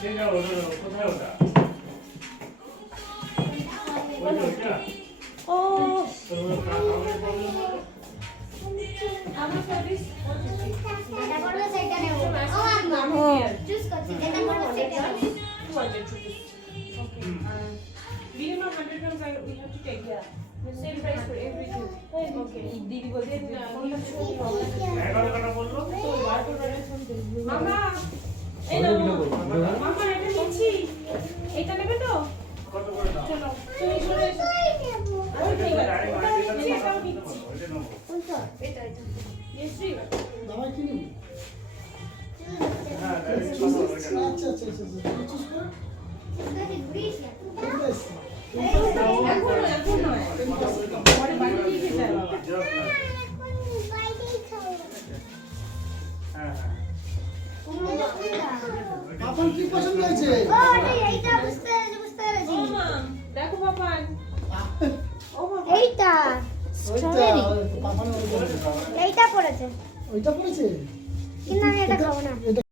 সেটা কোথায় ওটা ও আমার সার্ভিস এটা বড় সেটা নেব ও আম্মা চুজ করছি এটা বড় সেটা নেব 200 rupees. Okay. We do not 100 grams. We have to take. Yeah. The same price for everything. Okay. দিদি বলছে Then we have to go. 11 টাকা বললো So what would I do? Mama. এই নাও মামা এটা নিচ্ছি এটা নেবে তো কত করে দাও চলো তুমি সরে এসো ওই ঠিক আছে ওটা নিচ্ছি এটাও নিচ্ছি ওইটা নেবো কোনটা এটা এটা Yes, free. দাবাই কি নিবি? হ্যাঁ ডাইরেক্ট কত ওইটা নাও আচ্ছা আচ্ছা আচ্ছা তুমি চুজ করো এটা ঘুরিস না কোনটা আছে? এখন নয় পরে বাড়ি দিয়ে খেতে হবে বাইরেই খাও হ্যাঁ হ্যাঁ আপনার কি পছন্দ হয়েছে? ও এইটা বুঝতে পেরেছি ও মা দেখো পাপান ও বাবা এইটা ওইটা পাপানো এইটা পড়েছে ওইটা পড়েছে কিন্তু আমি এটা খাবো না এটা